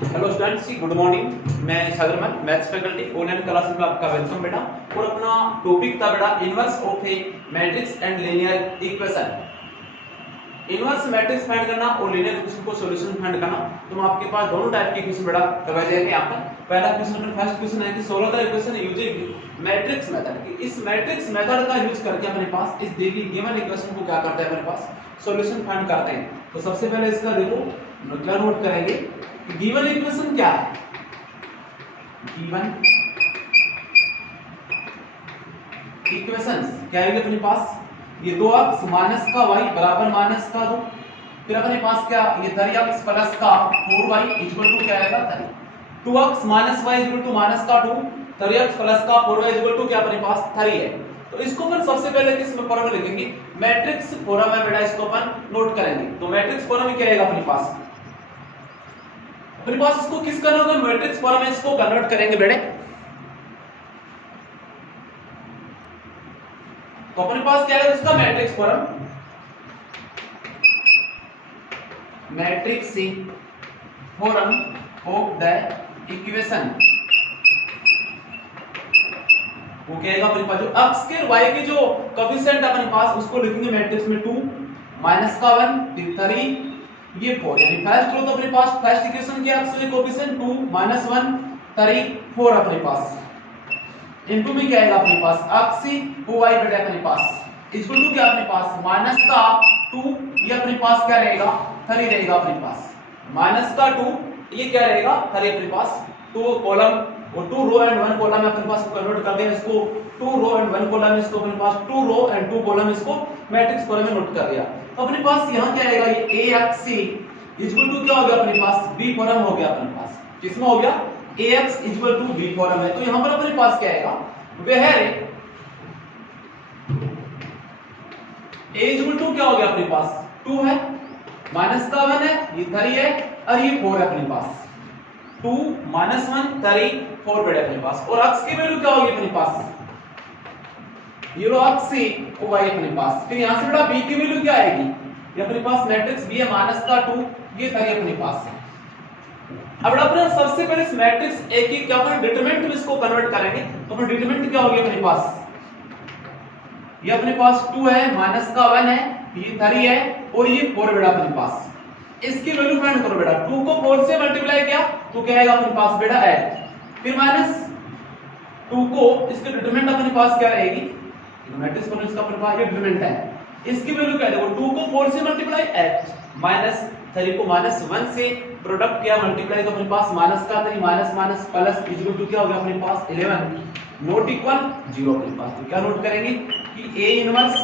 Hello students, good morning. मैं Sagarmal, maths faculty online classes में आपका वेलकम बेटा। और अपना टॉपिक था बेटा inverse of a matrix and linear equation. Inverse matrix find करना और लीनियर इक्वेशन को सॉल्यूशन फाइंड करना। तो आपके पास दोनों टाइप के क्वेश्चन बेटा करवाए जाएंगे यहाँ पर। पहला क्वेश्चन, फर्स्ट क्वेश्चन है कि solve the equation using matrix method. कि इस मैट्रिक्स मेथड का यूज करके अपने पास इस दी गई गिवन इक्वेशन को क्या करते हैं, अपने पास सॉल्यूशन फाइंड करते हैं। तो सबसे पहले इसका देखो क्या नोट करेंगे, गिवन इक्वेशन क्या है। गिवन इक्वेशंस क्या है अपने पास, ये 2x माइनस का y बराबर माइनस का 2। फिर अपने पास क्या, ये 3x प्लस का 4y इक्वल टू क्या आएगा 3। 2x minus y equal to minus का 2, 3x प्लस का 4y इक्वल टू क्या अपने पास 3 है। तो इसको फिर सबसे पहले किस फॉर्म में लिखेंगे, मैट्रिक्स फॉर्म में बेटा इसको अपन नोट करेंगे। तो मैट्रिक्स फॉर्म में क्या आएगा अपने पास, इसको किस करना होगा, मैट्रिक्स फॉर्म में इसको कन्वर्ट करेंगे बेटे। तो अपने पास क्या है इसका matrix form, matrix form of the equation. वो क्या आएगा अपने पास, जो x के y के जो कोएफिशिएंट अपने पास उसको लिखेंगे मैट्रिक्स में 2 माइनस का 1 फिर 3 ये 4। यानी फर्स्ट रो तो अपने पास फर्स्ट इक्वेशन के x के कोएफिशिएंट 2 माइनस 1 3 4 अपने पास इनटू में क्या आएगा अपने पास x y बेटा अपने पास इक्वल टू क्या अपने पास माइनस का 2 ये अपने पास क्या रहेगा 3 रहेगा अपने पास माइनस का 2 ये क्या रहेगा 3 अपने पास। 2 कॉलम और 2 रो एंड 1 कॉलम अपने पास कन्वर्ट कर दिया इसको 2 रो एंड 1 कॉलम इसको अपने पास 2 रो एंड 2 कॉलम इसको मैट्रिक्स फॉर्म में नोट कर दिया। तो अपने पास यहां क्या आएगा, ये ax इक्वल टू क्या हो गया अपने पास b फॉर्म हो गया अपने पास। किसमें हो गया, ax equal to b form है। तो यहां पर अपने पास क्या आएगा, वेयर a इक्वल टू क्या हो गया अपने पास 2 है माइनस का 1 है ये 3 है और ये 4 है अपने पास 2 माइनस 1 3 4 बेटा अपने पास। और x की वैल्यू क्या होगी अपने पास, ये रो x से y अपने पास। फिर यहां से बेटा b की वैल्यू क्या आएगी, ये अपने पास मैट्रिक्स b है माइनस का 2 ये 3 अपने पास है। अब अपने सबसे पहले इस मैट्रिक्स a की क्या अपन डिटरमिनेंट में इसको कन्वर्ट करेंगे। तो अपना डिटरमिनेंट क्या होगी अपने पास, ये अपने पास 2 है माइनस का 1 है ये 3 है और ये 4 बेटा अपने पास। इसकी वैल्यू फाइंड करो बेटा, 2 को 4 से मल्टीप्लाई किया तो क्या आएगा अपने पास बेटा 8 फिर माइनस 2 को इसके डिटरमिनेंट अपने पास क्या रहेगी, मैट्रिक्स फॉर्म इसका अपने पास ये डिटरमिनेंट है। इसकी वैल्यू क्या है, 2 को 4 से मल्टीप्लाई 8 माइनस 3 को माइनस 1 से प्रोडक्ट किया मल्टीप्लाई तो अपने पास माइनस का 3 minus minus plus equal to क्या हो गया अपने पास 11 नॉट इक्वल 0 अपने पास। तो क्या नोट करेंगे कि a इनवर्स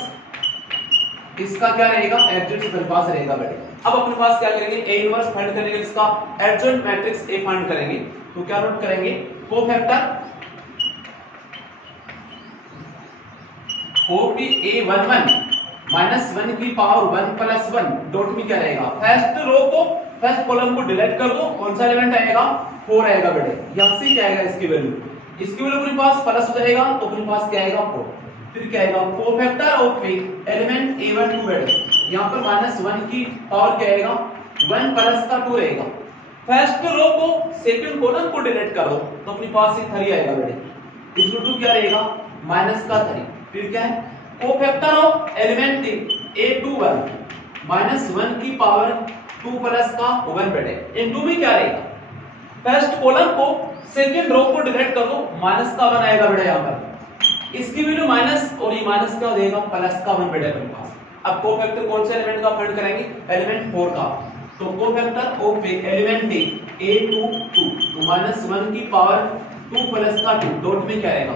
इसका क्या रहेगा एडजॉइंट अपने पास रहेगा बेटे। अब अपने पास क्या करेंगे, a इनवर्स फाइंड करने के लिए इसका एडजॉइंट मैट्रिक्स a फाइंड करेंगे। तो क्या नोट करेंगे, कोफैक्टर ऑफ a11 माइनस 1 की पावर 1 प्लस 1 डॉट में क्या रहेगा, फर्स्ट रो को फर्स्ट कॉलम को डिलीट कर दो, कौन सा एलिमेंट आएगा 4 आएगा बेटे। यहां से क्या आएगा इसकी वैल्यू अपने पास प्लस हो जाएगा तो अपने पास क्या आएगा 4। फिर क्या आएगा कोफैक्टर ऑफ एलिमेंट a1 2 बेटे, यहां पर माइनस 1 की पावर क्या आएगा 1 प्लस का 2 रहेगा। फर्स्ट रो को सेकंड कॉलम को डिलीट कर दो तो अपने पास ये 3 आएगा बेटे इक्वल टू क्या रहेगा माइनस का 3। फिर क्या है cofactor of element a21 minus 1 की पावर 2 प्लस का 1 बेटे इनटू में क्या रहेगा, फर्स्ट कॉलम को सेकंड रो को डिलीट कर दो माइनस का 1 आएगा बेटा यहां पर। इसकी वैल्यू माइनस और ये माइनस क्या देगा प्लस का 1 बेटा अपने पास। अब कोफैक्टर कौन से एलिमेंट का फाइंड करेंगे, एलिमेंट 4 का। तो कोफैक्टर ऑफ एलिमेंट a22 तो माइनस 1 की पावर 2 प्लस का 2 डॉट में क्या आएगा,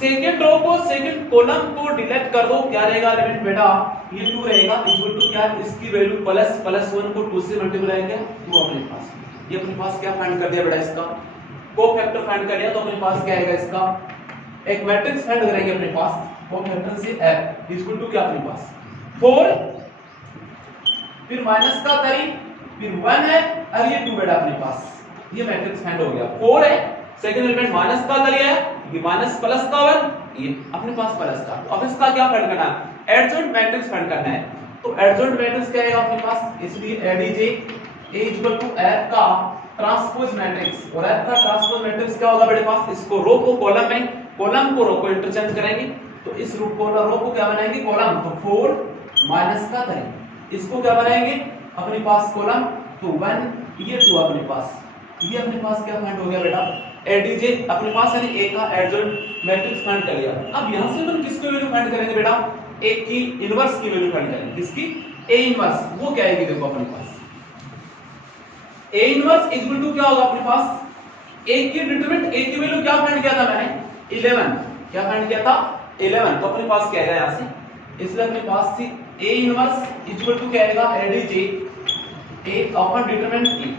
सेकंड रो को सेकंड कॉलम को डिलीट कर दो क्या रहेगा एलिमेंट बेटा ये 2 रहेगा इक्वल टू क्या, इसकी वैल्यू प्लस प्लस 1 को 2 से मल्टीप्लाई किया तो अपने पास ये अपने पास क्या फाइंड कर दिया बेटा, इसका कोफैक्टर फाइंड कर लिया। तो अपने पास क्या आएगा, इसका एक मैट्रिक्स फाइंड करेंगे अपने पास कोफैक्टर से f इक्वल टू क्या अपने पास 4 फिर माइनस का 3 फिर 1 है और ये 2 बेटा अपने पास। ये मैट्रिक्स फाइंड हो गया, 4 है सेकंड एलिमेंट माइनस का 3 है ये माइनस प्लस का 1 ये अपने पास प्लस का। तो अब इसका क्या फाइंड करना है, एडजॉइंट मैट्रिक्स फाइंड करना है। तो एडजॉइंट मैट्रिक्स क्या आएगा अपने पास, इसलिए ADJ A equal to F का ट्रांसपोज मैट्रिक्स, और F का ट्रांसपोज मैट्रिक्स क्या होगा मेरे पास, इसको रो को कॉलम में, कॉलम को रो को इंटरचेंज करेंगे तो इस रो को क्या बनाएंगे कॉलम, तो 4 माइनस का 3, इसको क्या बनाएंगे अपने पास कॉलम, तो 1 ये 2 अपने पास, ये अपने पास क्या फाइंड हो गया बेटा, एडीजे अपने पास यानी ए का एडजॉइंट मैट्रिक्स फाइंड कर लिया। अब यहां से अपन किसकी वैल्यू फाइंड करेंगे बेटा, ए की इनवर्स की वैल्यू फाइंड करेंगे, किसकी, ए इनवर्स, वो क्या आएगी देखो अपने पास, ए इनवर्स इक्वल टू क्या होगा अपने पास, ए की डिटरमिनेंट, ए की वैल्यू क्या फाइंड किया था मैंने 11, क्या फाइंड किया था 11, तो अपने पास क्या आएगा यहां से, इसलिए अपने पास थी ए इनवर्स इक्वल टू क्या आएगा एडीजे ए अपॉन डिटरमिनेंट ई,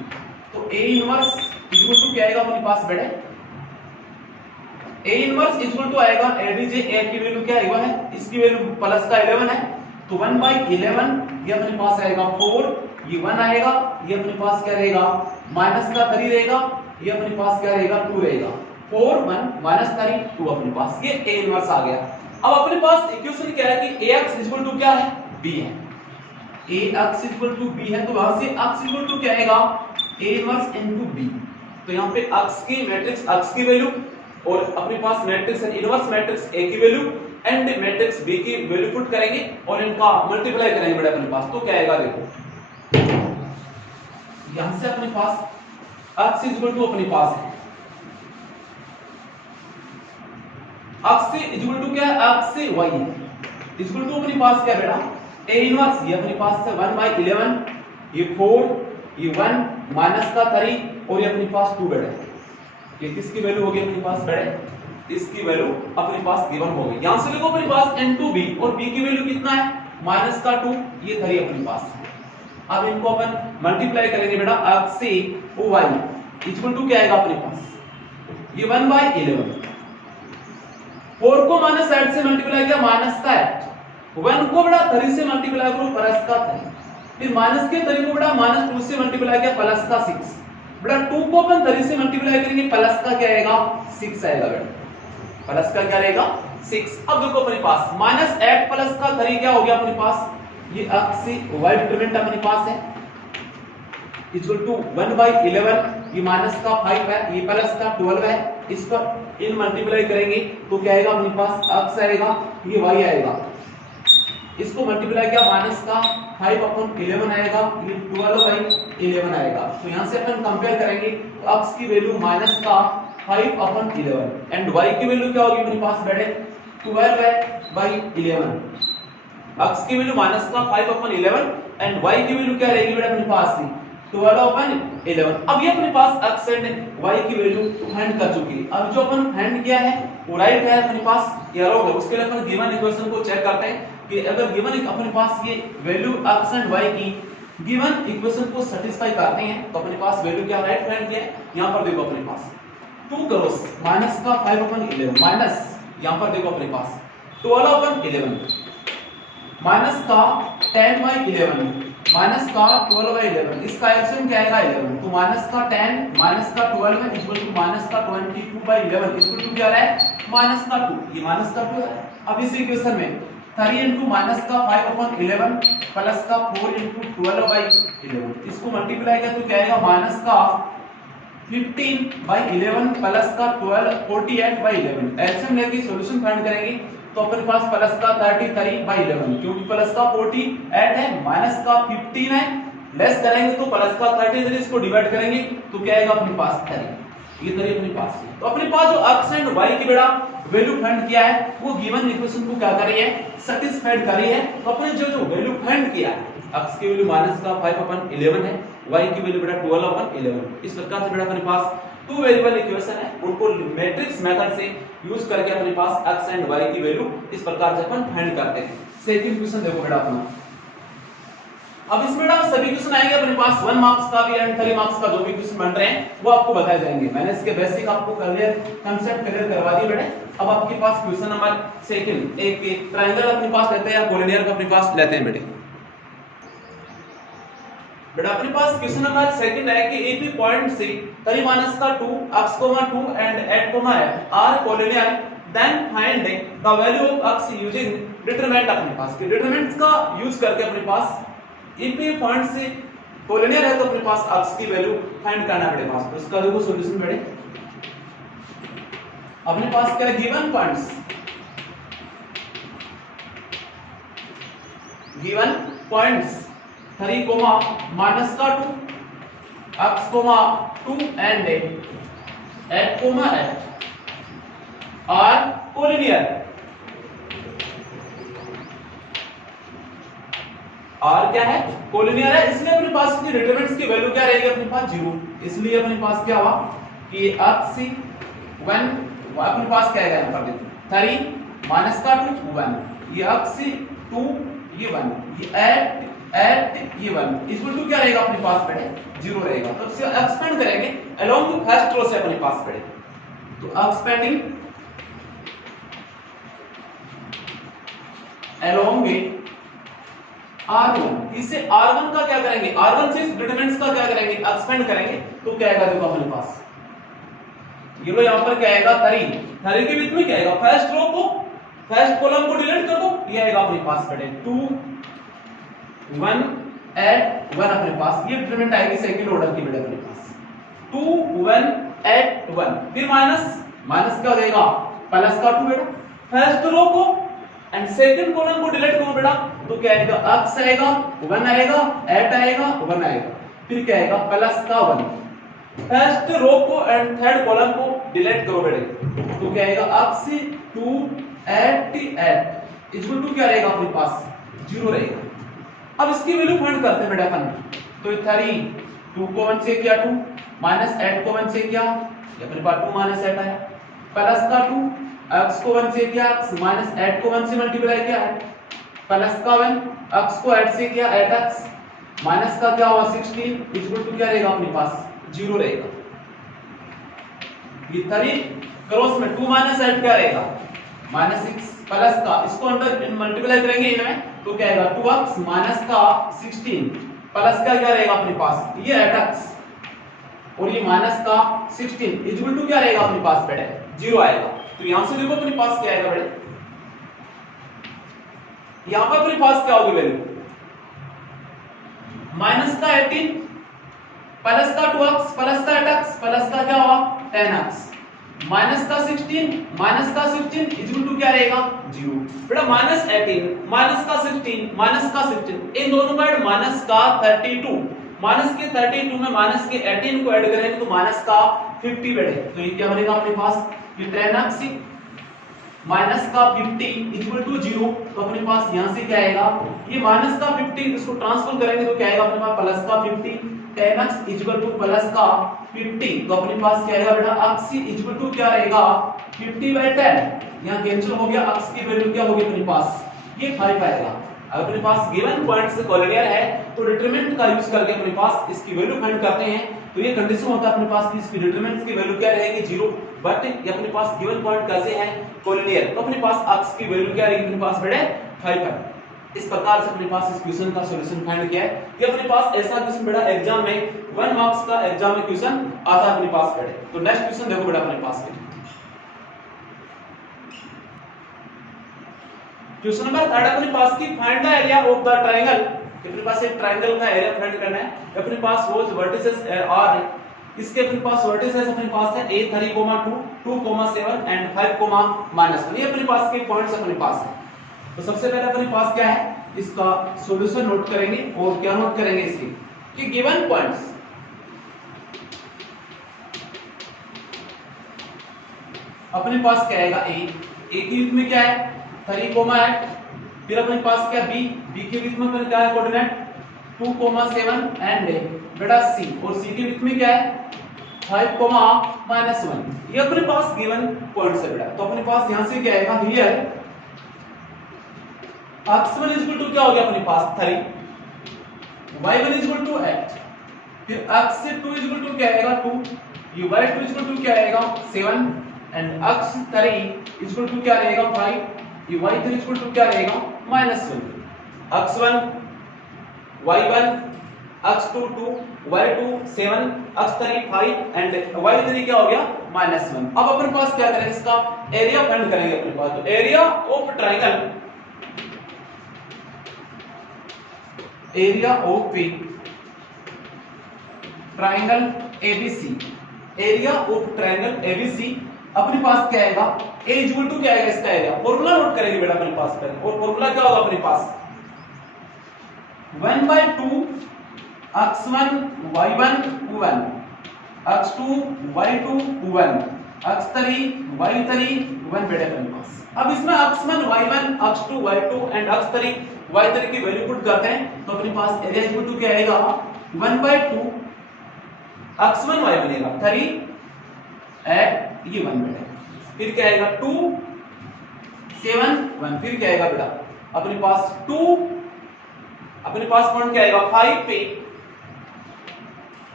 तो ए इनवर्स इक्वल टू क्या आएगा अपने पास बेटा, ए इनवर्स इक्वल टू आएगा एडीजे ए की वैल्यू क्या है, इसकी वैल्यू प्लस का 11 है, तो 1/11 ये अपने पास आएगा 4, ये 1 आएगा, ये अपने पास क्या रहेगा माइनस का 3 रहेगा, ये अपने पास क्या रहेगा 2 रहेगा, 4 1 माइनस 3 2 अपने पास, ये ए इनवर्स आ गया। अब अपने पास इक्वेशन क्या है कि ax इक्वल टू क्या है b है, ax इक्वल टू b है, तो वहां से x इक्वल टू क्या आएगा a इनवर्स इनटू b, तो यहां पे x की मैट्रिक्स x की वैल्यू और अपने पास मैट्रिक्स इनवर्स मैट्रिक्स a की वैल्यू एंड मैट्रिक्स b की वैल्यू पुट करेंगे और इनका मल्टीप्लाई करेंगे बेटा अपने पास, तो क्या आएगा देखो, यहां से अपने पास x इक्वल टू अपने पास है, x से इक्वल टू क्या है, x से y इक्वल टू अपने पास क्या बेटा a इनवर्स, ये अपने पास है 1/11, ये 4, ये 1 माइनस का 3 और ये अपने पास 2 बेटा, ये किसकी वैल्यू होगी अपने पास बेटा, इसकी वैल्यू अपने पास गिवन हो गई। यहां से देखो अपने पास n2b और b की वैल्यू कितना है माइनस का 2, ये 3 अपने पास। अब इनको अपन मल्टीप्लाई करेंगे बेटा, x से y इक्वल टू क्या आएगा अपने पास, ये 1/11, 4 को माइनस 8 से मल्टीप्लाई किया माइनस का 8, 1 को बेटा 3 से मल्टीप्लाई करो प्लस का 3, फिर माइनस के 3 को बेटा माइनस 2 से मल्टीप्लाई किया प्लस का 6, बेटा 2 को अपन 3 से मल्टीप्लाई करेंगे प्लस का क्या आएगा 6 आएगा बेटा, प्लस का क्या रहेगा 6। अब देखो अपने पास माइनस 8 प्लस का 3 क्या हो गया अपने पास, ये x से y डिटरमिनेंट अपने पास है इक्वल टू 1/11, ये माइनस का 5 है, ये प्लस का 12 है, इस पर इन मल्टीप्लाई करेंगे तो क्या आएगा अपने पास x आएगा, ये y आएगा, इसको मल्टीप्लाई किया माइनस का 5/11 आएगा, ये 12/11 आएगा, तो यहां से अपन कंपेयर करेंगे तो x की वैल्यू माइनस का 5/11 एंड y की वैल्यू क्या होगी अपने पास बेटे 12/11, x की वैल्यू माइनस का 5/11 एंड y की वैल्यू क्या रहेगी बेटा अपने पास 12/11। अब ये अपने पास x एंड y की वैल्यू फाइंड कर चुके हैं। अब जो अपन फाइंड किया है वो राइट है अपने पास या रॉन्ग है, उसके लिए अपन गिवन इक्वेशन को चेक करते हैं कि अगर गिवन अपने पास ये वैल्यू x एंड y की गिवन इक्वेशन को सेटिस्फाई करते हैं तो अपने पास वैल्यू क्या राइट फाइंड किया है। यहां पर देखो अपने पास 2 क्रॉस माइनस का 5/11 माइनस यहां पर देखो अपने पास 12/11 माइनस का 10/11 माइनस का 12/11, इसका एलसीएम क्या आएगा 11, तो माइनस का 10 माइनस का 12 है इक्वल टू माइनस का 22/11 इक्वल टू क्या आ रहा है माइनस का 2, ये माइनस का 2 है। अब इस इक्वेशन में 3 इनटू माइनस का 5/11 प्लस का 4 इनटू 12/11, इसको मल्टीप्लाई किया तो क्या आएगा माइनस का 15/11 प्लस का 48/11, एलसीएम लेके सॉल्यूशन फाइंड करेंगे तो अपने पास प्लस का 33/11, क्योंकि प्लस का 48 है माइनस का 15 है, लेस करेंगे तो प्लस का 33, इसको डिवाइड करेंगे तो क्या आएगा अपने पास 3, ये 3 अपने पास है। तो अपने पास जो x एंड y की बेटा वैल्यू फाइंड किया है वो गिवन इक्वेशन को क्या कर रही है सेटिस्फाइड कर रही है। तो अपने जो वैल्यू फाइंड किया है x की वैल्यू माइनस का 5/11 है, y की वैल्यू बेटा 12/11, इस प्रकार से बेटा अपने पास 2 वेरिएबल इक्वेशन है, उनको मैट्रिक्स मेथड से यूज करके अपने पास x एंड y की वैल्यू इस प्रकार से अपन फाइंड करते हैं। सेकंड क्वेश्चन देखो बेटा अपना, अब इसमें बेटा सभी क्वेश्चन आएंगे अपने पास 1 मार्क्स का भी एंड 3 मार्क्स का जो भी क्वेश्चन बन रहे हैं वो आपको बताए जाएंगे। मैंने इसके बेसिक आपको क्लियर कांसेप्ट क्लियर करवा दिए बेटे। अब आपके पास क्वेश्चन नंबर सेकंड, एक ट्रायंगल अपने पास लेते हैं या कोलिनियर का अपने पास लेते हैं बेटे। बेटा अपने पास क्वेश्चन नंबर सेकंड है कि एक भी पॉइंट से 3 - 2 x, 2 and 8, f are collinear, then find the value of x using determinant. अपने पास के डिटरमिनेंट्स का यूज करके अपने पास एक भी पॉइंट से कोलिनियर है तो अपने पास अक्स की वैल्यू फाइंड करना पड़ेगा। तो इसका देखो सॉल्यूशन बेटे, अपने पास क्या है, गिवन पॉइंट्स 3 कोमा माइनस का 2 x comma 2 and 8 comma 8 are collinear. Are क्या है, कोलिनियर है, इसलिए अपने पास की डिटरमिनेंट्स की वैल्यू क्या रहेगी अपने पास 0। इसलिए अपने पास क्या हुआ कि x 1 अपने पास क्या आएगा यहाँ पर 3 माइनस का 2 1, ये x 2 ये 1, ये 8 ये 1 इक्वल टू क्या रहेगा अपने पास बेटे 0 रहेगा। तो इससे एक्सपेंड करेंगे अलोंग द फर्स्ट रो से अपने पास बेटे, तो एक्सपेंडिंग अलोंग विद R1, इससे R1 का क्या करेंगे, R1 से डिटरमिनेंट्स का क्या करेंगे, एक्सपेंड करेंगे। तो क्या आएगा देखो अपने पास, ये लो यहाँ पर क्या आएगा 3 के बीच में क्या आएगा, फर्स्ट रो को फर्स्ट कॉलम को डिलीट कर दो, ये आएगा अपने पास बेटे 2 1 8 1 अपने पास, ये डिटरमिनेंट आएगी सेकंड ऑर्डर की बेटे अपने पास 2 1 8 1, फिर माइनस क्या हो जाएगा प्लस का 2 बेटा, फर्स्ट रो को एंड सेकंड कॉलम को डिलीट करो बेटा, तो क्या आएगा x आएगा 1 आएगा 8 आएगा 1 आएगा, फिर क्या आएगा प्लस का 1, फर्स्ट रो को एंड थर्ड कॉलम को डिलीट करो बेटे, तो क्या आएगा x 2 8 8 इक्वल टू क्या रहेगा अपने पास 0 रहेगा। अब इसकी वैल्यू फाइंड करते हैं बेटा अपन, तो 3 2 को 1 से किया 2 माइनस 8 को 1 से किया, ये अपने पास 2 माइनस 8 आया, प्लस का 2 x को 1 से किया माइनस 8 को 1 से मल्टीप्लाई किया है, प्लस का 1 x को 8 से किया 8x माइनस का क्या हुआ 16 इक्वल टू क्या रहेगा अपने पास 0 रहेगा। ये 3 क्रॉस में 2 माइनस 8 क्या रहेगा माइनस 6, प्लस का इसको अंदर मल्टीप्लाई करेंगे इनमें तो क्या आएगा 2x माइनस का 16 प्लस का क्या रहेगा अपने पास ये 8x और ये माइनस का 16 इक्वल टू क्या रहेगा अपने पास बेटे 0 आएगा। तो यहां से देखो अपने पास क्या आएगा बेटे, यहां पर अपने पास क्या होगी वैल्यू माइनस का 18 प्लस का 2x प्लस का 8x प्लस का क्या हुआ 10x माइनस का 16 इक्वल टू क्या रहेगा 0 बेटा, माइनस 18 माइनस का 16 माइनस का 16 इन दोनों का ऐड माइनस का 32, माइनस के 32 में माइनस के 18 को ऐड करेंगे तो माइनस का 50 बेटे, तो ये क्या बनेगा अपने पास ये 10x माइनस का 50 इक्वल टू 0। तो अपने पास यहां से क्या आएगा ये माइनस का 50 इसको ट्रांसफर करेंगे तो क्या आएगा अपने पास प्लस का 50 10x इक्वल टू प्लस का 50, तो अपने पास क्या आएगा बेटा x इक्वल टू क्या रहेगा 50/10, यहां कैंसिल हो गया, x की वैल्यू क्या होगी अपने पास ये 5 आएगा। अगर अपने पास गिवन पॉइंट से कोलिनियर है तो डिटरमिनेंट का यूज करके अपने पास इसकी वैल्यू फाइंड करते हैं, तो ये कंडीशन होता है अपने पास कि इसकी डिटरमिनेंट की वैल्यू क्या रहेगी 0, बट ये अपने पास गिवन पॉइंट कैसे है कोलिनियर, तो अपने पास x की वैल्यू क्या रहेगी अपने पास बेटे 5 है। इस प्रकार से अपने पास इस क्वेश्चन का सॉल्यूशन फाइंड किया है। ये अपने पास ऐसा क्वेश्चन बेटा एग्जाम में 1 मार्क्स का एग्जाम में क्वेश्चन आता है अपने पास बेटे। तो नेक्स्ट क्वेश्चन देखो बेटा अपने पास क्वेश्चन नंबर 3 अपने पास की find the area of the triangle, अपने पास एक ट्रायंगल का एरिया फाइंड करना है। अपने पास रोज वर्टिसेस आर है, इसके अपने पास वर्टिसेस अपने पास है a 3, 2, 2, 7 एंड 5, -1, ये अपने पास के पॉइंट्स अपने पास है। तो सबसे पहले अपने पास क्या है इसका सॉल्यूशन नोट करेंगे और क्या नोट करेंगे इसकी कि गिवन पॉइंट्स अपने पास क्या आएगा a के बीच में क्या है 3, 8, फिर अपने पास क्या b के बीच में क्या है कोऑर्डिनेट 2, 7 एंड बेटा c और c के बीच में क्या है 5, -1, ये अपने पास गिवन पॉइंट्स है बेटा। तो अपने पास यहां से क्या आएगा हियर x1 इक्वल टू क्या हो गया अपने पास 3, y1 इक्वल टू 8, फिर x2 इक्वल टू क्या आएगा 2, ये y2 इक्वल टू क्या आएगा 7 एंड x3 इक्वल टू क्या रहेगा 5, ये y3 इक्वल टू क्या रहेगा -1, x1 y1 x2 2 y2 7 x3 5 and y3 क्या हो गया -1। अब अपने पास क्या करेंगे इसका एरिया फाइंड करेंगे अपने पास। तो area of triangle, area of triangle ABC, area of triangle ABC अपने पास क्या आएगा, a इक्वल टू क्या आएगा इसका एरिया, फॉर्मूला नोट करेंगे बेटा अपने पास पहले, और फॉर्मूला क्या होगा अपने पास 1/2 x1 y1 1 x2 y2 1 x3 y3 1 बेटा अपने पास। अब इसमें x1 y1 x2 y2 and x3 y3 की वैल्यू पुट करते हैं तो अपने पास एरिया इक्वल टू क्या आएगा 1/2 x1 y बनेगा 3 एट ये 1 बेटा, फिर क्या आएगा 2 7 1, फिर क्या आएगा बेटा अपने पास 2, अपने पास पॉइंट क्या आएगा 5 पे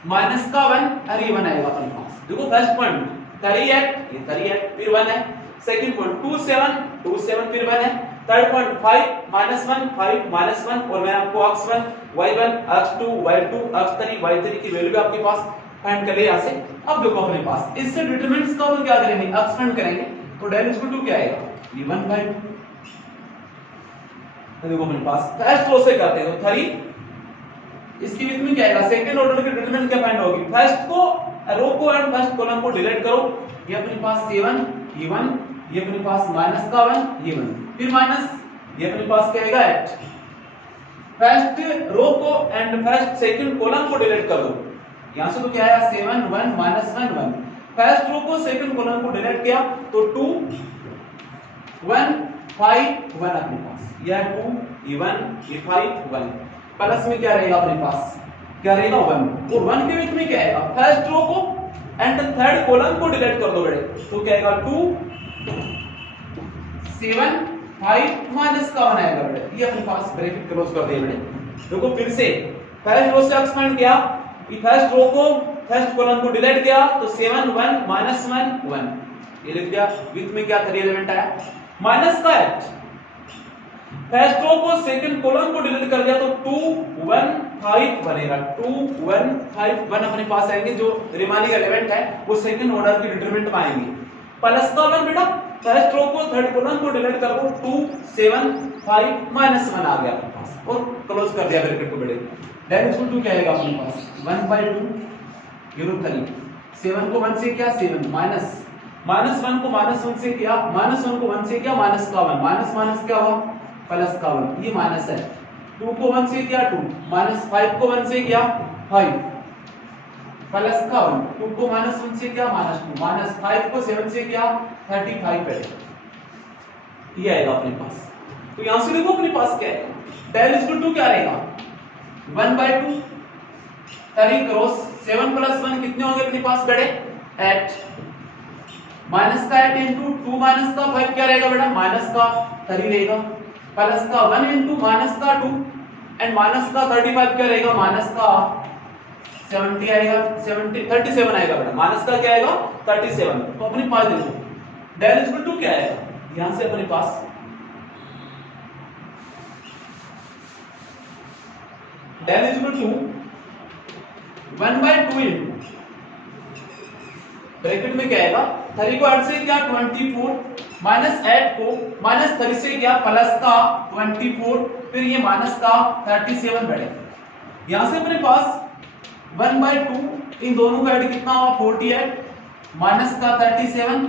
माइनस का 1 और ये 1 आएगा अपने पास। देखो फर्स्ट पॉइंट 38 ये 38 फिर 1 है, सेकंड पॉइंट 27 फिर 1 है, थर्ड पॉइंट 5 -1 5 -1 और मैं आपको x1 y1 x2 y2 x3 y3 की वैल्यू आपके पास फाइंड कर ले यहां से। अब देखो अपने पास इससे डिटरमिनेंट्स का क्या करेंगे, एक्सपेंड करेंगे तो del इक्वल टू क्या आएगा ये 1/2। तो देखो अपने पास फर्स्ट रो से करते हैं तो 3 इसकी विथ में क्या आएगा, सेकंड ऑर्डर की डिटरमिनेंट क्या फाइंड होगी, फर्स्ट को रो को एंड फर्स्ट कॉलम को डिलीट करो, ये अपने पास 7 ये 1, ये अपने पास माइनस का 1 ये 1, फिर माइनस ये अपने पास क्या आएगा 8, फर्स्ट रो को एंड फर्स्ट सेकंड कॉलम को डिलीट कर दो, यहां से तो क्या आया 7 1 -1 1, फर्स्ट रो को सेकंड कॉलम को डिलीट किया तो 2 1 5 1 अपने पास, यह 2 ये 1 ये 5 1 प्लस में क्या रहेगा अपने पास, क्या रहेगा 1 और 1 के बीच में क्या आएगा, फर्स्ट रो को एंड थर्ड कॉलम को डिलीट कर दो बेटे तो क्या आएगा 2 7 5 माइनस का 1 आएगा बेटे, ये अपने पास ब्रैकेट क्लोज कर दिया बेटे। देखो फिर से फर्स्ट रो से एक्सपेंड किया, ये फर्स्ट रो को फर्स्ट कॉलम को डिलीट किया तो 7 1 -1 1 ये लिख दिया, विथ में क्या 3 एलिमेंट आया माइनस का 8, फर्स्ट रो को सेकंड कॉलम को डिलीट कर दिया तो 2 1 5 बनेगा, 2 1 5 1 अपने पास आएंगे, जो रिमेनिंग एलिमेंट है वो सेकंड ऑर्डर की डिटरमिनेंट में आएंगे, प्लस का 1 बेटा फर्स्ट रो को थर्ड कॉलम को डिलीट कर दो 2 7 5 -1 आ गया अपने पास और क्लोज कर दिया ब्रैकेट को बेटे। del इक्वल टू क्या आएगा अपने पास 1/2 ये रूट 3, 7 को 1 से किया 7 माइनस -1 को -1 से किया, -1 को 1 से किया माइनस का 1 माइनस क्या हुआ प्लस का 1 ये माइनस है, 2 को 1 से किया 2 -5 को 1 से किया 5 प्लस का 1, 2 को -1 से किया -2 -5 को 7 से किया 35 है, ये आएगा अपने पास। तो यहां से देखो अपने पास क्या है, del इक्वल टू क्या रहेगा 1/2 3 क्रॉस 7 + 1 कितने होंगे अपने पास बेटे 8, माइनस का 8 इंटू 2 माइनस का 5 क्या रहेगा बेटा माइनस का 3 रहेगा, प्लस का 1 इंटू माइनस का 2 एंड माइनस का 35 क्या रहेगा माइनस का 70 आएगा 37 आएगा बेटा, माइनस का क्या आएगा 37। तो अपने पास देखो del इक्वल टू क्या आएगा, यहां से अपने पास del equal to 1/2 into bracket में क्या आएगा 3 को 8 से क्या 24 -8 को -3 से क्या प्लस का 24 फिर ये माइनस का 37 बढ़ेगा। यहां से अपने पास 1/2 इन दोनों का ऐड कितना हुआ 48 माइनस का 37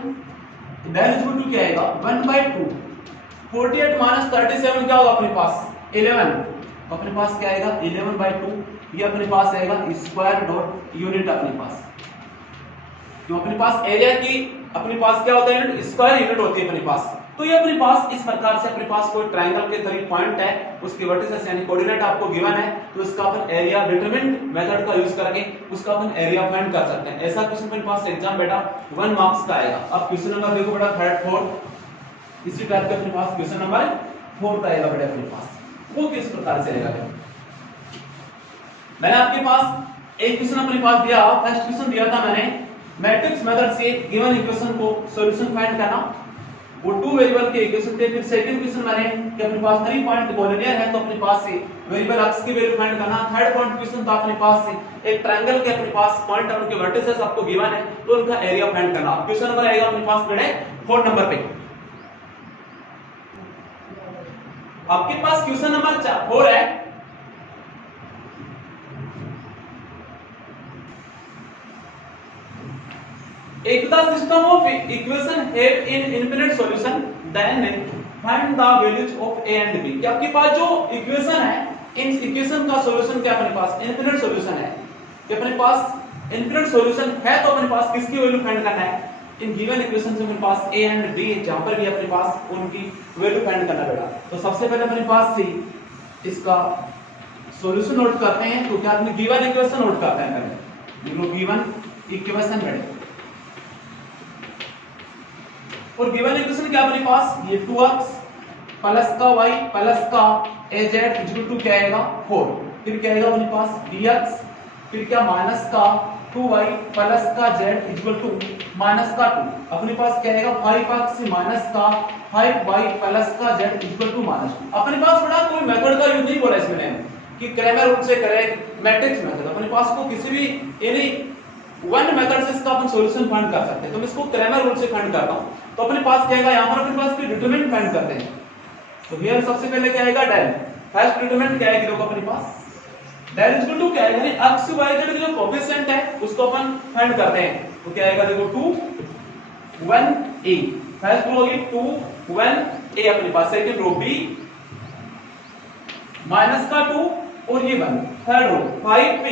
del इक्वल टू क्या आएगा 1/2 48 माइनस 37 क्या होगा अपने पास 11, अपने पास क्या आएगा 11/2 ये अपने पास आएगा स्क्वायर डॉट यूनिट अपने पास, जो अपने पास एरिया की अपने पास क्या होता है यूनिट स्क्वायर यूनिट होती है अपने पास। तो ये अपने पास इस प्रकार से अपने पास कोई ट्रायंगल के 3 पॉइंट है, उसके वर्टिसेस यानी कोऑर्डिनेट आपको गिवन है, तो इसका अपन एरिया डिटरमिनेंट मेथड का यूज करके उसका अपन एरिया फाइंड कर सकते हैं। ऐसा क्वेश्चन अपने पास एग्जाम बेटा 1 मार्क्स का आएगा। अब क्वेश्चन नंबर देखो बेटा 3rd 4th इसी टाइप का अपने पास क्वेश्चन नंबर 4th आएगा बेटा अपने पास, वो किस प्रकार से आएगा। मैंने आपके पास एक क्वेश्चन अपने पास दिया, फर्स्ट क्वेश्चन दिया था मैंने मैट्रिक्स मेथड से गिवन इक्वेशन को सॉल्यूशन फाइंड करना, वो 2 वेरिएबल के इक्वेशन थे। फिर सेकंड क्वेश्चन मैंने कि अपने पास 3 पॉइंट कोलिनियर है तो अपने पास से वेरिएबल x की वैल्यू फाइंड करना। थर्ड पॉइंट क्वेश्चन था अपने पास से एक ट्रायंगल के अपने पास पॉइंट और उनके वर्टिसेस आपको गिवन है तो उनका एरिया फाइंड करना। क्वेश्चन नंबर आएगा अपने पास बेटे 4 नंबर पे। आपके पास क्वेश्चन नंबर 4 है, If the system of equation have in infinite solution, then find the values of a and b. कि आपके पास जो इक्वेशन है, इन इक्वेशन का सॉल्यूशन क्या अपने पास इनफिनिट सॉल्यूशन है, कि अपने पास इनफिनिट सॉल्यूशन है तो अपने पास किसकी वैल्यू फाइंड करना है, इन गिवन इक्वेशन से अपने पास a एंड b जहां पर भी अपने पास उनकी वैल्यू फाइंड करना पड़ेगा। तो सबसे पहले अपने पास सी इसका सॉल्यूशन नोट करते हैं। तो क्या अपने गिवन इक्वेशन नोट करते हैं पहले, गिवन इक्वेशन पढ़े। और गिवन इक्वेशन क्या अपने पास ये 2x प्लस का y प्लस का az इक्वल टू क्या आएगा 4, फिर क्या आएगा अपने पास dx, फिर क्या माइनस का 2y प्लस का z इक्वल टू माइनस का 2, अपने पास क्या आएगा 5x माइनस का 5y प्लस का z इक्वल टू माइनस 2। अपने पास बड़ा कोई मेथड का यूज नहीं बोला इसमें कि क्रैमर रूल से करें मैट्रिक्स मेथड, अपने पास को किसी भी यानी वन मेथड से इसका अपन सॉल्यूशन फाइंड कर सकते हैं। तो मैं इसको क्रैमर रूल से फाइंड करता हूं। तो अपने पास क्या आएगा, यहां पर अपने पास कोई डिटरमिनेंट फाइंड करते हैं। तो हियर सबसे पहले क्या आएगा डेल, फर्स्ट डिटरमिनेंट क्या आएगी देखो अपने पास डेल इक्वल टू क्या आएगा, यानी x y z के जो कोएफिशिएंट है उसको अपन फाइंड करते हैं। तो क्या आएगा देखो 2 1 a, फर्स्ट रो होगी 2 1 a अपने पास, सेकंड रो b माइनस का 2 और ये 1, थर्ड रो 5p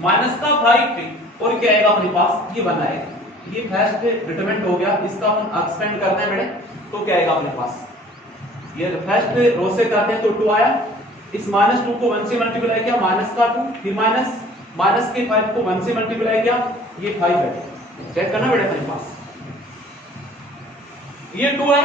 माइनस का 5p और क्या आएगा अपने पास ये 1 आएगा। ये फर्स्ट डिटरमिनेंट हो गया, इसका अपन एक्सपेंड करते हैं बेटे। तो क्या आएगा अपने पास, ये फर्स्ट रो से करते हैं तो 2 आया, इस -2 को 1 से मल्टीप्लाई किया माइनस का 2, फिर माइनस के 5 को 1 से मल्टीप्लाई किया ये 5 है। चेक करना बेटा अपने पास ये 2 है,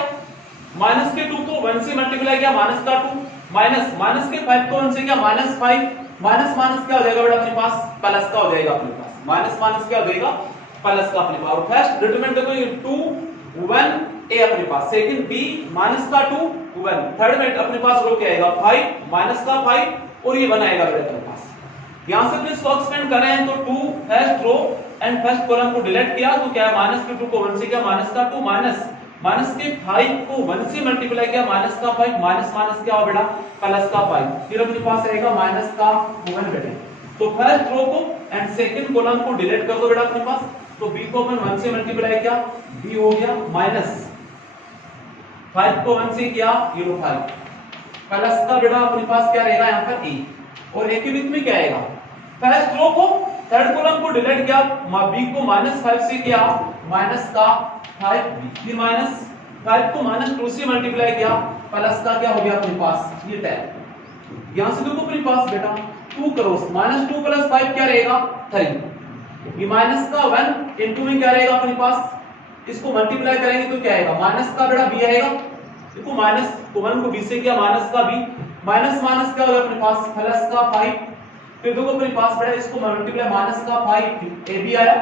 माइनस के 2 को 1 से मल्टीप्लाई किया माइनस का 2, माइनस के 5 को 1 से किया -5, माइनस क्या हो जाएगा बेटा अपने पास प्लस का हो जाएगा अपने पास, माइनस क्या हो जाएगा प्लस का अपने पास। और फर्स्ट डिटरमिनेंट देखो ये 2 1 a अपने पास, सेकंड b माइनस का 2 1, थर्ड में अपने पास रो क्या आएगा 5 माइनस का 5 और ये 1 आएगा बेटा अपने पास। यहां से फिर इसको एक्सपेंड कर रहे हैं तो 2 first row and first column को डिलीट किया तो क्या है माइनस के 2 को 1 से किया माइनस का 2, माइनस के 5 को 1 से मल्टीप्लाई किया माइनस का 5, माइनस क्या हो बेटा प्लस का 5, फिर अपने पास आएगा माइनस का 1 बेटा। तो फर्स्ट रो को एंड सेकंड कॉलम को डिलीट कर दो बेटा अपने पास। तो b को अपन 1 से मल्टीप्लाई किया b हो गया माइनस 5 को 1 से किया ये लो 5, प्लस का बेटा अपने पास क्या रहेगा यहाँ पर a, और a के बीच में क्या आएगा फर्स्ट रो को थर्ड कॉलम को डिलीट किया b को -5 से किया माइनस का 5b, फिर -5 को -2 से मल्टीप्लाई किया प्लस का क्या हो गया अपने पास ये 10। यहां से देखो अपने पास बेटा 2 करो -2 + 5 क्या रहेगा 3, ये माइनस का 1 इनटू में क्या रहेगा अपने पास, इसको मल्टीप्लाई करेंगे तो क्या आएगा माइनस का बेटा b आएगा। देखो माइनस को 1 को b से किया माइनस का b, माइनस क्या होगा अपने पास प्लस का 5, फिर देखो अपने पास बेटा इसको मल्टीप्लाई माइनस का 5 ab आया,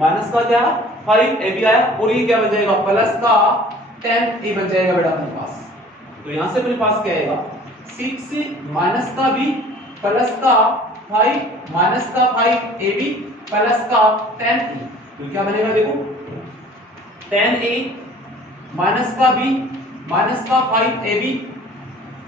माइनस का क्या 5 ab आया और ये क्या बन जाएगा प्लस का 10a बन जाएगा बेटा अपने पास। तो यहां से अपने पास क्या आएगा 6 माइनस का b प्लस का 5 माइनस का 5 ab प्लस का 10a, तो क्या बनेगा देखो 10a माइनस का b माइनस का 5ab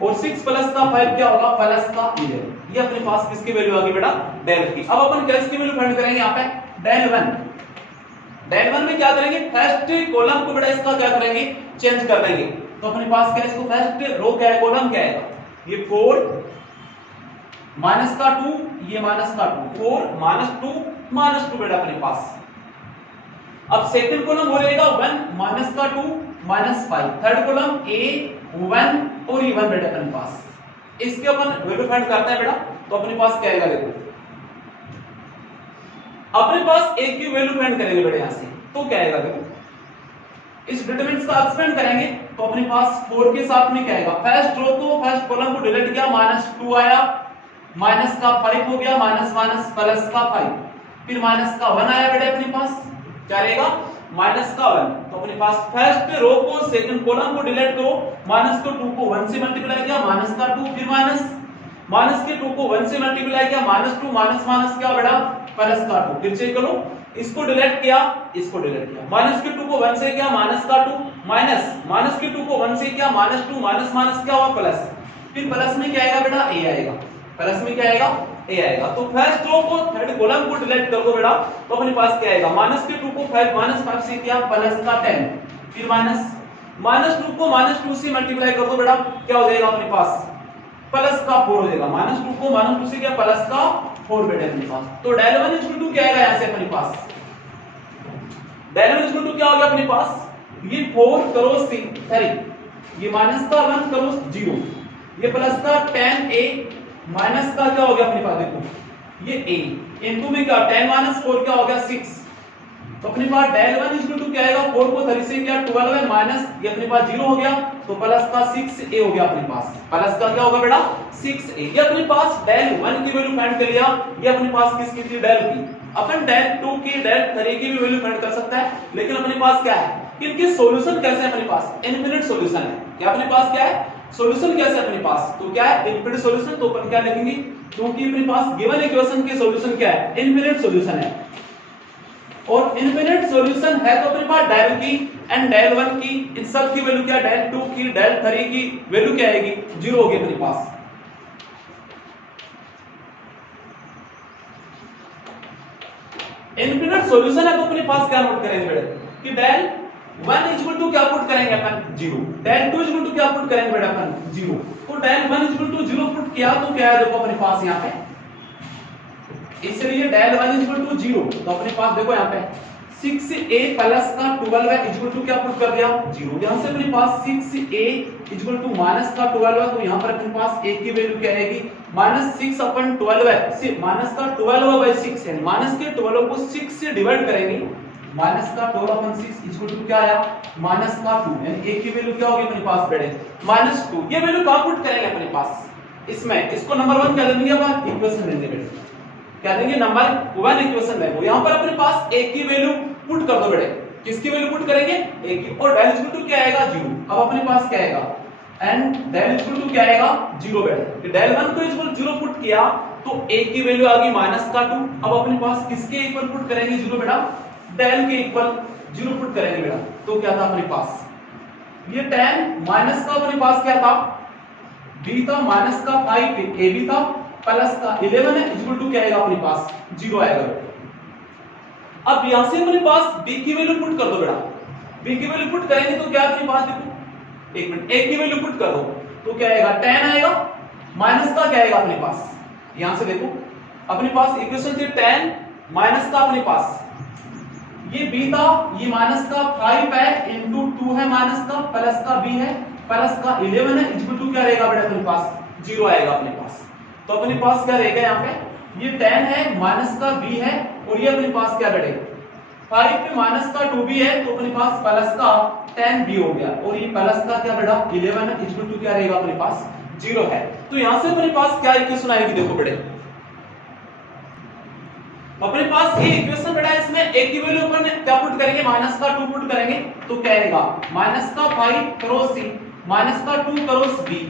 और 6 प्लस का 5 क्या होगा प्लस का 11। ये अपने पास किसकी वैल्यू आ गई बेटा डेल की। अब अपन क्या इसकी वैल्यू फाइंड करेंगे यहाँ पे डेल 1 में क्या करेंगे फर्स्ट कॉलम को बेटा इसका क्या करेंगे चेंज कर देंगे। तो अपने पास क्या है इसको फर्स्ट रो क्या है कॉलम क्या है ये 4 माइनस का 2 ये माइनस का 2 4 -2 बेटा अपने पास। अब सेकंड कॉलम हो जाएगा 1 माइनस का 2 -5, थर्ड कॉलम a 1 और ये 1 बेटा अपने पास। इसके अपन वैल्यू फाइंड करते हैं बेटा। तो अपने पास क्या आएगा देखो अपने पास a की वैल्यू फाइंड करेंगे बेटा यहां से तो क्या आएगा देखो इस डिटरमिनेंट्स का एक्सपेंड करेंगे तो अपने पास 4 के साथ में क्या आएगा फर्स्ट रो को फर्स्ट कॉलम को डिलीट किया -2 आया, माइनस का 5 हो गया माइनस प्लस का 5, फिर माइनस का 1 आया बेटा अपने पास क्या रहेगा माइनस का 1। तो अपने पास फर्स्ट रो को सेकंड कॉलम को डिलीट करो, माइनस को 2 को 1 से मल्टीप्लाई किया माइनस का 2, फिर माइनस के 2 को 1 से मल्टीप्लाई किया -2 माइनस क्या बेटा प्लस का 2, फिर चेक करो इसको डिलीट किया इसको डिलीट किया, माइनस के 2 को 1 से किया माइनस का 2 माइनस के 2 को 1 से किया -2 माइनस क्या हुआ प्लस, फिर प्लस में क्या आएगा बेटा a आएगा, प्लस में क्या आएगा ए आएगा। तो फर्स्ट रो को थर्ड कॉलम को डिलीट कर दो बेटा, तो अपने पास क्या आएगा, माइनस के 2 को 5 -5 से किया प्लस का 10, फिर -2 को -2 से मल्टीप्लाई कर दो बेटा, क्या हो जाएगा अपने पास प्लस का 4 हो जाएगा। -2 को -2 से किया प्लस का 4 बेटा अपने पास। तो del 1 इक्वल टू क्या आएगा यहां से अपने पास, del 1 इक्वल टू क्या हो गया अपने पास, ये 4 क्रॉस 3 सॉरी ये माइनस का 1 क्रॉस 0, ये प्लस का 10a माइनस का क्या हो गया अपने पास, देखो ये a इनटू में क्या 10 - 4 क्या हो गया 6। तो अपने पास del 1 इक्वल टू क्या आएगा, 4 को 3 से क्या 12 है माइनस ये अपने पास 0 हो गया, तो प्लस का 6a हो गया अपने पास, प्लस का क्या होगा बेटा 6a। ये अपने पास del 1 की वैल्यू फाइंड कर लिया, ये अपने पास किसकी थी del की, अपन del 2 की del 3 की भी वैल्यू फाइंड कर सकता है, लेकिन अपने पास क्या है इनकी सॉल्यूशन कैसे है, अपने पास इनफिनिट सॉल्यूशन है। क्या अपने पास क्या है सॉल्यूशन कैसे अपने पास, तो क्या है इनफिनिट सॉल्यूशन, तो अपन क्या लिखेंगे, क्योंकि अपने पास गिवन इक्वेशन के सॉल्यूशन क्या है इनफिनिट सॉल्यूशन है, और इनफिनिट सॉल्यूशन है तो अपने पास del की एंड del 1 की इन सब की वैल्यू क्या del 2 की del 3 की वैल्यू क्या आएगी 0 होगी अपने पास। इनफिनिट सॉल्यूशन है तो अपने पास क्या नोट करेंगे बेटा कि del 1 इक्वल टू क्या पुट करेंगे अपन 0, del 2 इक्वल टू क्या पुट करेंगे बेटा अपन 0। तो del 1 इक्वल टू 0 पुट किया तो क्या है देखो अपने पास यहाँ पे, इसलिए del 1 इक्वल टू 0, तो अपने पास देखो यहाँ पे 6a प्लस का 12 है इक्वल टू क्या पुट कर दिया 0। यहाँ से अपने पास 6a इक्वल टू माइनस का 12 है, तो यहाँ पर अपने पास a की वैल्यू क्या आएगी -6 अपन 12 है, सिर्फ माइनस का 12/6 है, माइनस के 12 को 6 से डिवाइड करेंगे, माइनस का 12/6 इक्वल टू क्या आया माइनस का 2, यानी a की वैल्यू क्या होगी अपने पास बेटे -2। ये वैल्यू कहां पुट करेंगे अपने पास इसमें, इसको नंबर 1 क्या देंगे अपन इक्वेशन देंगे बेटे, क्या देंगे नंबर 1 इक्वेशन देंगे। यहां पर अपने पास a की वैल्यू पुट कर दो बेटे, किसकी वैल्यू पुट करेंगे a की, और del इक्वल टू क्या आएगा 0। अब अपने पास क्या आएगा एंड del इक्वल टू क्या आएगा 0 बेटे, del 1 को इक्वल 0 पुट किया तो a की वैल्यू आ गई -2। अब अपने पास किसके इक्वल पुट करेंगे 0 बेटा del के इक्वल 0 पुट करेंगे बेटा, तो क्या था अपने पास ये 10 माइनस का अपने पास क्या था b था माइनस का 5 a b था प्लस का 11 है इक्वल टू क्या आएगा अपने पास 0 आएगा बेटा। अब यहां से अपने पास b की वैल्यू पुट कर दो बेटा, b की वैल्यू पुट करेंगे तो क्या अपने पास देखो एक मिनट a की वैल्यू पुट कर दो तो क्या आएगा 10 आएगा, माइनस का क्या आएगा अपने पास, यहां से देखो अपने पास इक्वेशन थी 10 माइनस का अपने पास ये b था, ये माइनस का 5 है इनटू 2 है माइनस का प्लस का b है प्लस का 11 है इक्वल टू क्या रहेगा बेटा अपने पास 0 आएगा अपने पास। तो अपने पास क्या रहेगा यहाँ पे ये 10 है माइनस का b है और ये अपने पास क्या बेटे 5 पे माइनस का 2b है, तो अपने पास प्लस का 10b हो गया, और ये प्लस का क्या बेटा 11 है इक्वल टू क्या रहेगा अपने पास 0 है। तो यहां से अपने पास क्या इक्वेशन आएगी देखो बेटे, अपने पास ये इक्वेशन बेटा इसमें a की वैल्यू अपन क्या पुट करेंगे -2 पुट करेंगे तो क्या आएगा -5 क्रॉस c माइनस का 2 क्रॉस b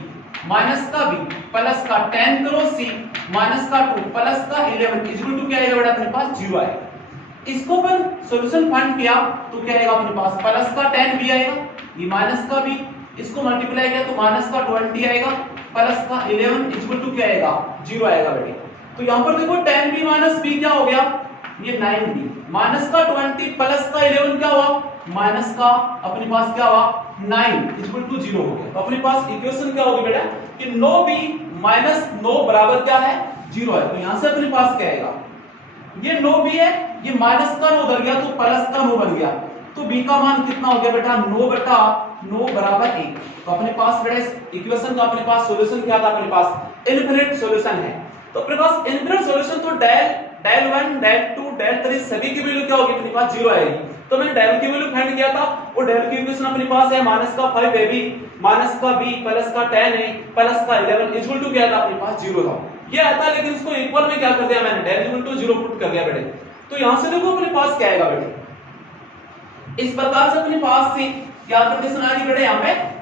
माइनस का b प्लस का 10 क्रॉस c माइनस का 2 प्लस का 11 इक्वल टू क्या आएगा बेटा अपने पास 0 आएगा। इसको अपन सॉल्यूशन फाइंड किया तो क्या आएगा अपने पास प्लस का 10b आएगा, ये माइनस का b इसको मल्टीप्लाई किया तो माइनस का 20 आएगा प्लस का 11 इक्वल टू क्या आएगा 0 आएगा बेटे। तो यहां पर देखो 10b माइनस b क्या हो गया ये 9b माइनस का 20 प्लस का 11 क्या हुआ माइनस का अपने पास क्या हुआ 9 इक्वल टू 0 हो गया। तो अपने पास इक्वेशन क्या होगी बेटा कि 9b माइनस 9 बराबर क्या है 0 है। तो यहां से अपने पास क्या आएगा ये 9b है, ये माइनस का 9 उधर गया तो प्लस का 9 बन गया, तो b का मान कितना हो गया बेटा 9 बटा 9 बराबर 1। तो अपने पास बेटा इस इक्वेशन का अपने पास सॉल्यूशन क्या था अपने पास इनफिनिट सॉल्यूशन है। तो अपने पास इनफिनिट सॉल्यूशन तो del 1 del 2 del 3 सभी की वैल्यू क्या होगी अपने पास 0 आएगी। तो मैंने del की वैल्यू फाइंड किया था और del की इक्वेशन अपने पास है माइनस का 5ab माइनस का b प्लस का 10a प्लस का 11 इक्वल टू क्या था अपने पास 0 था। ये आता लेकिन इसको इक्वल में क्या कर दिया मैंने del इक्वल टू 0 पुट कर दिया बेटे। तो यहां से देखो अपने पास क्या आएगा बेटे, इस प्रकार से अपने पास से क्या कंडीशन आ रही बेटे यहां पे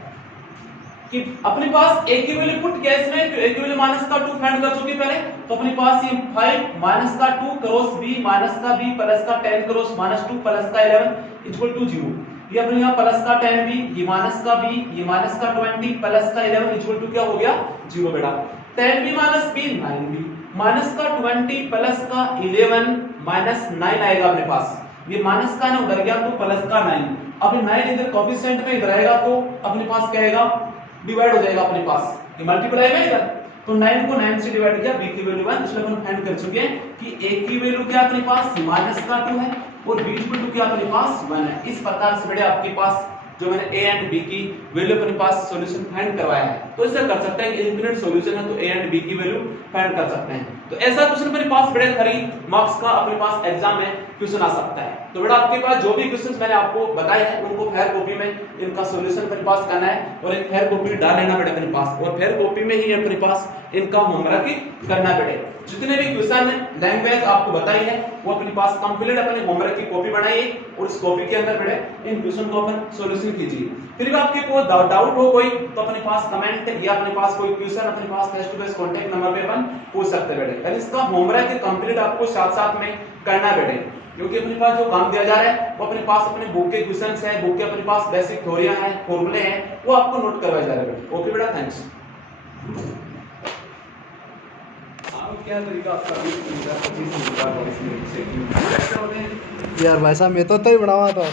कि अपने पास a की वैल्यू पुट किया इसमें, तो a की वैल्यू माइनस का 2 फाइंड कर चुके पहले, तो अपने पास ये 5 माइनस का 2 क्रॉस b माइनस का b प्लस का 10 क्रॉस माइनस 2 प्लस का 11 इक्वल टू 0। ये अपने यहां प्लस का 10b ये माइनस का b ये माइनस का 20 प्लस का 11 इक्वल टू क्या हो गया 0 बेटा। 10b minus b 9b minus का 20 प्लस का 11 माइनस 9 आएगा अपने पास। ये माइनस का ना उधर गया तो प्लस का 9। अब 9 इधर कोएफिशिएंट में इधर आएगा तो अपने पास क्या आएगा, डिवाइड हो जाएगा अपने पास, ये मल्टीप्लाई में इधर। तो 9 को 9 से डिवाइड किया, b की वैल्यू 1, इसलिए हम फाइंड कर चुके हैं कि a की वैल्यू क्या अपने पास माइनस का 2 है और b की वैल्यू क्या अपने पास 1 है। इस प्रकार से बेटे आपके पास जो मैंने a एंड b की वैल्यू अपने पास सॉल्यूशन फाइंड करवाया है। तो ऐसा कर सकते हैं कि इनफिनिट सॉल्यूशन है तो a एंड b की वैल्यू फाइंड कर सकते हैं। तो ऐसा क्वेश्चन अपने पास बड़े 3 मार्क्स का अपने पास एग्जाम में क्वेश्चन आ सकता है। तो बेटा आपके पास जो भी क्वेश्चंस मैंने आपको बताए हैं उनको फेयर कॉपी में इनका सॉल्यूशन अपने पास करना है और एक फेयर कॉपी डाल लेना बेटा अपने पास, और फेयर कॉपी में ही अपने पास इनका होमवर्क करना बेटे। जितने भी क्वेश्चन लैंग्वेज आपको बताई है वो अपने पास कंप्लीट अपने होमवर्क की कॉपी बनाइए और उस कॉपी के अंदर बेटे इन क्वेश्चन को अपन सॉल्यूशन कीजिए। फिर भी आपके को डाउट हो कोई तो अपने पास कमेंट या अपने पास कोई क्वेश्चन अपने पास face to face contact number पे अपन पूछ सकते हैं बेटे। यानी इसका होमवर्क कंप्लीट आपको साथ-साथ में करना है बेटे, क्योंकि अपने पास जो काम दिया जा रहा है वो अपने पास अपने बुक के क्वेश्चंस हैं, बुक के अपने पास बेसिक थ्योरियां हैं, फॉर्मूले हैं, वो आपको नोट करवाए जा रहे हैं बेटे। ओके बेटा, थैंक्स। क्या तरीका आपका 20 मिनट का 25 मिनट से यार भाई साहब मैं तो ही बढ़ावा था।